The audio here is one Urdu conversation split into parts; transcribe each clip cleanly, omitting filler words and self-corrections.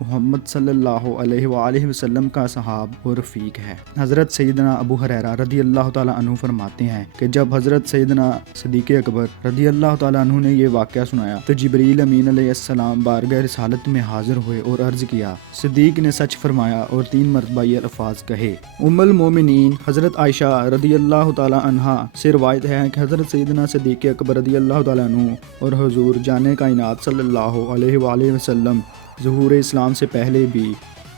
محمد صلی اللہ علیہ وآلہ وسلم کا صحاب و رفیق ہے۔ حضرت سیدنا ابو ہریرہ رضی اللہ تعالیٰ عنہ فرماتے ہیں کہ جب حضرت سیدنا صدیق اکبر رضی اللہ تعالیٰ عنہ نے یہ واقعہ سنایا تو جبریل امین علیہ السلام بارگاہ رسالت میں حاضر ہوئے اور عرض کیا۔ صدیق نے سچ فرمایا اور 3 مرتبہ یہ الفاظ کہے۔ ام المومنین حضرت عائشہ رضی اللہ تعالیٰ عنہا سے روایت ہے کہ حضرت سیدنا صدیق اکبر رضی اللہ تعالیٰ عنہ اور حضور جان کائنات صلی اللہ علیہ وآلہ وسلم ظہور اسلام سے پہلے بھی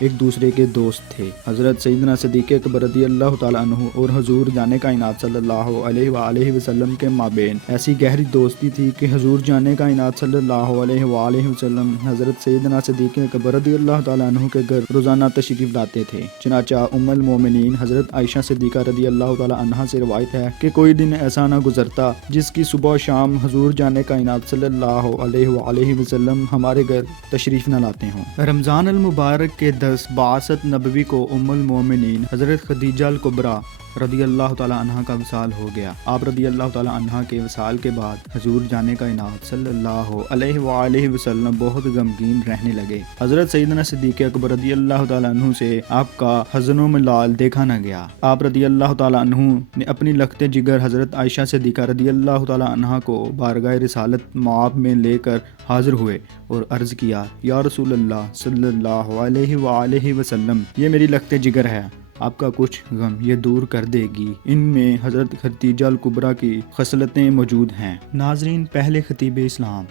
ایک دوسرے کے دوست تھے۔ حضرت سیدنا صدیق اکبر رضی اللہ تعالیٰ عنہ اور حضور جان کائنات صلی اللہ علیہ وآلہ وسلم کے مابین ایسی گہری دوستی تھی کہ حضور جان کائنات صلی اللہ علیہ وآلہ وسلم حضرت سیدنا صدیق اکبر رضی اللہ تعالیٰ عنہ کے گھر روزانہ تشریف لاتے تھے۔ چنانچہ ام المومنین حضرت عائشہ صدیقہ رضی اللہ تعالیٰ عنہا سے روایت ہے کہ کوئی دن ایسا نہ گزرتا جس کی صبح و شام حضور جان کائنات صلی اللہ علیہ وآلہ وسلم ہمارے گھر تشریف نہ لاتے ہوں۔ رمضان المبارک کے بعثت نبوی کو ام المومنین حضرت خدیجہ الکبریٰ رضی اللہ تعالیٰ عنہ کا وصال ہو گیا۔ آپ رضی اللہ تعالیٰ عنہ کے وصال کے بعد حضور جان کائنات صلی اللہ علیہ وآلہ وسلم بہت غمگین رہنے لگے۔ حضرت سیدنا صدیق اکبر رضی اللہ تعالیٰ عنہ سے آپ کا حزن و ملال دیکھا نہ گیا۔ آپ رضی اللہ تعالیٰ عنہ نے اپنی لخت جگر حضرت عائشہ صدیقہ رضی اللہ تعالیٰ عنہ کو بارگاہ رسالت معاب میں لے کر حاضر ہوئے اور عرض کیا، یا رسول اللہ صلی اللہ علیہ وآلہ وسلم، یہ میری لخت جگر ہے، آپ کا کچھ غم یہ دور کر دے گی۔ ان میں حضرت خدیجہ الکبریٰ کی خصلتیں موجود ہیں۔ ناظرین، پہلے خطیب اسلام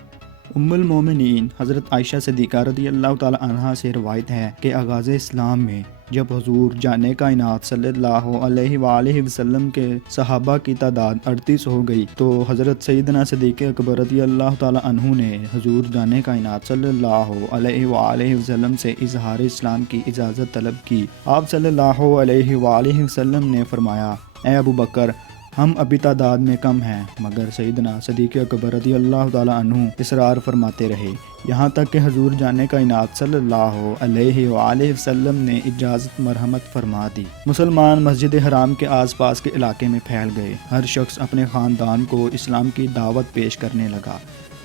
ام المومنین حضرت عائشہ صدیقہ رضی اللہ تعالیٰ عنہا سے روایت ہے کہ آغاز اسلام میں جب حضور جان کائنات صلی اللہ علیہ وآلہ وسلم کے صحابہ کی تعداد 38 ہو گئی تو حضرت سیدنا صدیق اکبر رضی اللہ تعالیٰ عنہ نے حضور جان کائنات صلی اللہ علیہ وآلہ وسلم سے اظہار اسلام کی اجازت طلب کی۔ آپ صلی اللہ علیہ وآلہ وسلم نے فرمایا، اے ابو بکر، ہم ابھی تعداد میں کم ہیں، مگر سیدنا صدیق اکبر رضی اللہ تعالیٰ عنہ اصرار فرماتے رہے، یہاں تک کہ حضور جان کائنات صلی اللہ علیہ وآلہ وسلم نے اجازت مرحمت فرما دی۔ مسلمان مسجد حرام کے آس پاس کے علاقے میں پھیل گئے، ہر شخص اپنے خاندان کو اسلام کی دعوت پیش کرنے لگا۔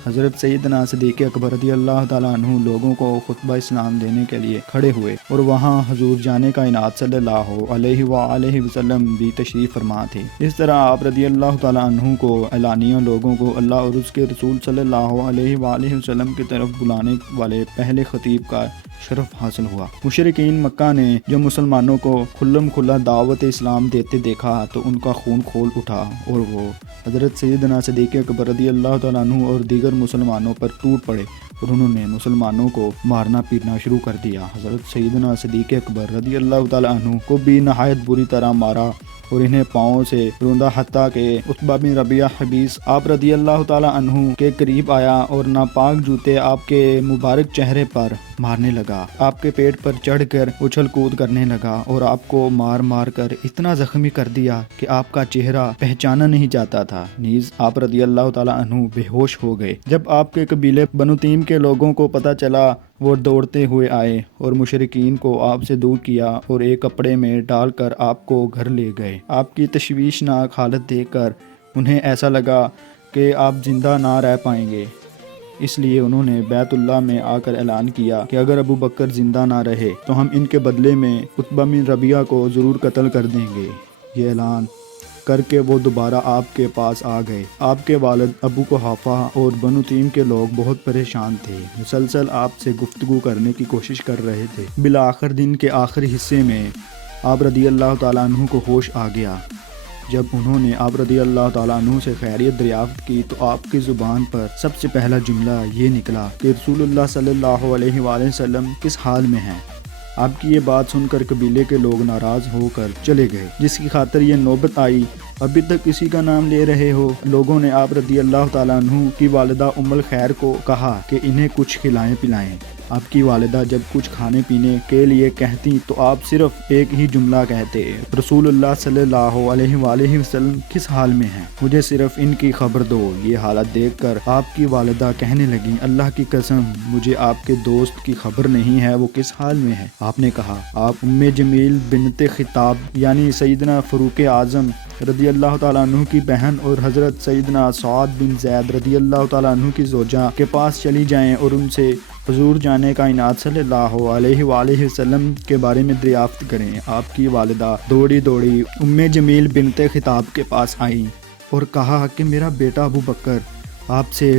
حضرت سیدنا صدیق اکبر رضی اللہ تعالیٰ عنہ لوگوں کو خطبہ اسلام دینے کے لیے کھڑے ہوئے اور وہاں حضور جان کائنات صلی اللہ علیہ وآلہ وسلم بھی تشریف فرما تھے۔ اس طرح آپ رضی اللہ تعالیٰ عنہ کو اعلانیہ لوگوں کو اللہ اور اس کے رسول صلی اللہ علیہ وآلہ وسلم کی طرف بلانے والے پہلے خطیب کا شرف حاصل ہوا۔ مشرکین مکہ نے جو مسلمانوں کو کھلم کھلا دعوت اسلام دیتے دیکھا تو ان کا خون کھول اٹھا اور وہ حضرت سیدنا صدیق اکبر رضی اللہ تعالیٰ عنہ اور دیگر مسلمانوں پر ٹوٹ پڑے اور انہوں نے مسلمانوں کو مارنا پیٹنا شروع کر دیا۔ حضرت سیدنا صدیق اکبر رضی اللہ تعالیٰ عنہ کو بھی نہایت بری طرح مارا اور انہیں پاؤں سے روندا، حتیٰ کہ عتبہ بن ربیعہ حبیس آپ رضی اللہ تعالیٰ عنہ کے قریب آیا اور ناپاک جوتے آپ کے مبارک چہرے پر مارنے لگا، آپ کے پیٹ پر چڑھ کر اچھل کود کرنے لگا اور آپ کو مار مار کر اتنا زخمی کر دیا کہ آپ کا چہرہ پہچانا نہیں جاتا تھا۔ نیز آپ رضی اللہ تعالیٰ عنہ بے ہوش ہو گئے۔ جب آپ کے قبیلے بنو تیم کے لوگوں کو پتہ چلا، وہ دوڑتے ہوئے آئے اور مشرکین کو آپ سے دور کیا اور ایک کپڑے میں ڈال کر آپ کو گھر لے گئے۔ آپ کی تشویشناک حالت دیکھ کر انہیں ایسا لگا کہ آپ زندہ نہ رہ پائیں گے، اس لیے انہوں نے بیت اللہ میں آ کر اعلان کیا کہ اگر ابو بکر زندہ نہ رہے تو ہم ان کے بدلے میں عتبہ بن ربیعہ کو ضرور قتل کر دیں گے۔ یہ اعلان کر کے وہ دوبارہ آپ کے پاس آ گئے۔ آپ کے والد ابو قحافہ اور بنو تیم کے لوگ بہت پریشان تھے، مسلسل آپ سے گفتگو کرنے کی کوشش کر رہے تھے۔ بالآخر دن کے آخری حصے میں آپ رضی اللہ تعالیٰ عنہ کو ہوش آ گیا۔ جب انہوں نے آپ رضی اللہ تعالیٰ عنہ سے خیریت دریافت کی تو آپ کی زبان پر سب سے پہلا جملہ یہ نکلا کہ رسول اللہ صلی اللہ علیہ وآلہ وسلم کس حال میں ہیں۔ آپ کی یہ بات سن کر قبیلے کے لوگ ناراض ہو کر چلے گئے، جس کی خاطر یہ نوبت آئی ابھی تک کسی کا نام لے رہے ہو۔ لوگوں نے آپ رضی اللہ تعالیٰ عنہ کی والدہ ام الخیر کو کہا کہ انہیں کچھ کھلائیں پلائیں۔ آپ کی والدہ جب کچھ کھانے پینے کے لیے کہتی تو آپ صرف ایک ہی جملہ کہتے، رسول اللہ صلی اللہ علیہ وآلہ وسلم کس حال میں ہیں، مجھے صرف ان کی خبر دو۔ یہ حالت دیکھ کر آپ کی والدہ کہنے لگیں، اللہ کی قسم مجھے آپ کے دوست کی خبر نہیں ہے، وہ کس حال میں ہے۔ آپ نے کہا، آپ ام جمیل بنت خطاب یعنی سیدنا فاروق اعظم رضی اللہ تعالیٰ عنہ کی بہن اور حضرت سیدنا سعد بن زید رضی اللہ تعالیٰ عنہ کی زوجہ کے پاس چلی جائیں اور ان سے حضور جانے کائنات صلی اللہ علیہ وآلہ وسلم کے بارے میں دریافت کریں۔ آپ کی والدہ دوڑی دوڑی ام جمیل بنت خطاب کے پاس آئیں اور کہا کہ میرا بیٹا ابو بکر آپ سے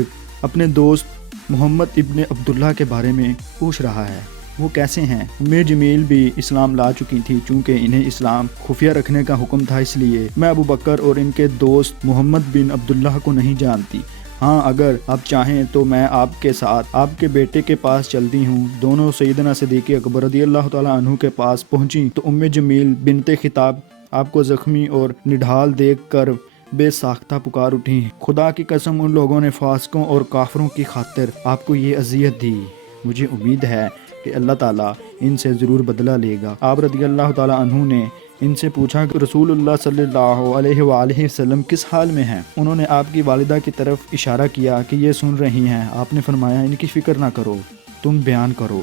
اپنے دوست محمد ابن عبداللہ کے بارے میں پوچھ رہا ہے، وہ کیسے ہیں؟ ام جمیل بھی اسلام لا چکی تھی، چونکہ انہیں اسلام خفیہ رکھنے کا حکم تھا، اس لیے میں ابو بکر اور ان کے دوست محمد بن عبداللہ کو نہیں جانتی۔ ہاں، اگر آپ چاہیں تو میں آپ کے ساتھ آپ کے بیٹے کے پاس چلتی ہوں۔ دونوں سیدنا صدیق اکبر رضی اللہ تعالیٰ عنہ کے پاس پہنچیں تو ام جمیل بنت خطاب آپ کو زخمی اور نڈھال دیکھ کر بے ساختہ پکار اٹھی، خدا کی قسم ان لوگوں نے فاسقوں اور کافروں کی خاطر آپ کو یہ اذیت دی، مجھے امید ہے کہ اللہ تعالیٰ ان سے ضرور بدلہ لے گا۔ آپ رضی اللہ تعالیٰ عنہ نے ان سے پوچھا کہ رسول اللہ صلی اللہ علیہ وآلہ وسلم کس حال میں ہیں؟ انہوں نے آپ کی والدہ کی طرف اشارہ کیا کہ یہ سن رہی ہیں۔ آپ نے فرمایا ان کی فکر نہ کرو، تم بیان کرو۔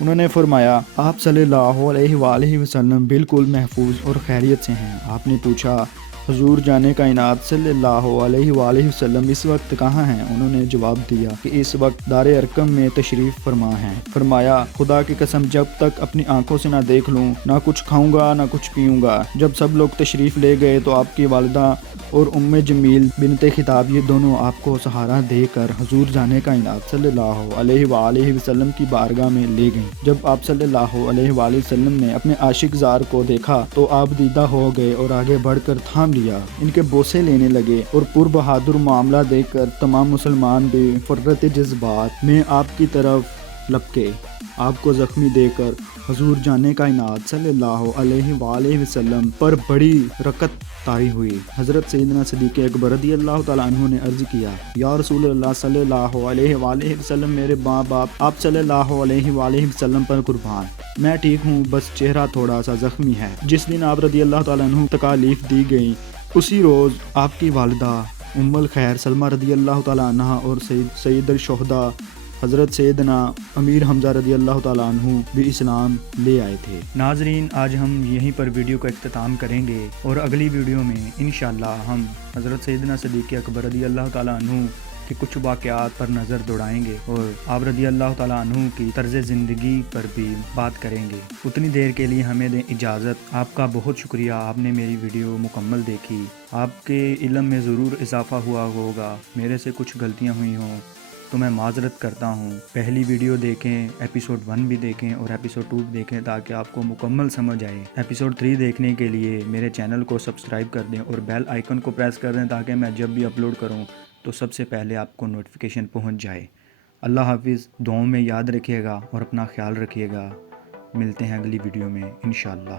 انہوں نے فرمایا آپ صلی اللہ علیہ وآلہ وسلم بالکل محفوظ اور خیریت سے ہیں۔ آپ نے پوچھا حضور جانے کائنات صلی اللہ علیہ وآلہ وسلم اس وقت کہاں ہیں؟ انہوں نے جواب دیا کہ اس وقت دار ارقم میں تشریف فرما ہیں۔ فرمایا خدا کی قسم جب تک اپنی آنکھوں سے نہ دیکھ لوں نہ کچھ کھاؤں گا نہ کچھ پیوں گا۔ جب سب لوگ تشریف لے گئے تو آپ کی والدہ اور ام جمیل بنت خطاب یہ دونوں آپ کو سہارا دے کر حضور جانے کائنات صلی اللہ علیہ وآلہ وسلم کی بارگاہ میں لے گئیں۔ جب آپ صلی اللہ علیہ وآلہ وسلم نے اپنے عاشق زار کو دیکھا تو آپ دیدہ ہو گئے اور آگے بڑھ کر تھام لیا، ان کے بوسے لینے لگے اور پر بہادر معاملہ دیکھ کر تمام مسلمان بھی فرت جذبات میں آپ کی طرف لپکے۔ آپ کو زخمی دے کر حضور جانے کائنات صلی اللہ علیہ وآلہ وسلم پر بڑی رکت طاری ہوئی۔ حضرت سیدنا صدیق اکبر رضی اللہ تعالیٰ عنہ نے عرض کیا یا رسول اللہ صلی اللہ علیہ وآلہ وسلم، میرے ماں باپ آپ صلی اللہ علیہ وآلہ وسلم پر قربان، میں ٹھیک ہوں، بس چہرہ تھوڑا سا زخمی ہے۔ جس دن آپ رضی اللہ تعالیٰ عنہ تکالیف دی گئی اسی روز آپ کی والدہ ام الخیر سلمہ رضی اللہ تعالیٰ عنہ اور سید الشہداء حضرت سیدنا امیر حمزہ رضی اللہ تعالیٰ عنہ بھی اسلام لے آئے تھے۔ ناظرین، آج ہم یہیں پر ویڈیو کا اختتام کریں گے اور اگلی ویڈیو میں انشاءاللہ ہم حضرت سیدنا صدیق اکبر رضی اللہ تعالیٰ عنہ کہ کچھ واقعات پر نظر دوڑائیں گے اور آپ رضی اللہ تعالیٰ عنہ کی طرز زندگی پر بھی بات کریں گے۔ اتنی دیر کے لیے ہمیں دیں اجازت۔ آپ کا بہت شکریہ، آپ نے میری ویڈیو مکمل دیکھی۔ آپ کے علم میں ضرور اضافہ ہوا ہوگا، میرے سے کچھ غلطیاں ہوئی ہوں تو میں معذرت کرتا ہوں۔ پہلی ویڈیو دیکھیں، ایپیسوڈ 1 بھی دیکھیں اور ایپیسوڈ 2 بھی دیکھیں تاکہ آپ کو مکمل سمجھ آئے۔ ایپیسوڈ 3 دیکھنے کے لیے میرے چینل کو سبسکرائب کر دیں اور بیل آئیکن کو پریس کر دیں تاکہ میں جب بھی اپلوڈ کروں تو سب سے پہلے آپ کو نوٹیفیکیشن پہنچ جائے۔ اللہ حافظ، دعاؤں میں یاد رکھیے گا اور اپنا خیال رکھیے گا۔ ملتے ہیں اگلی ویڈیو میں انشاءاللہ۔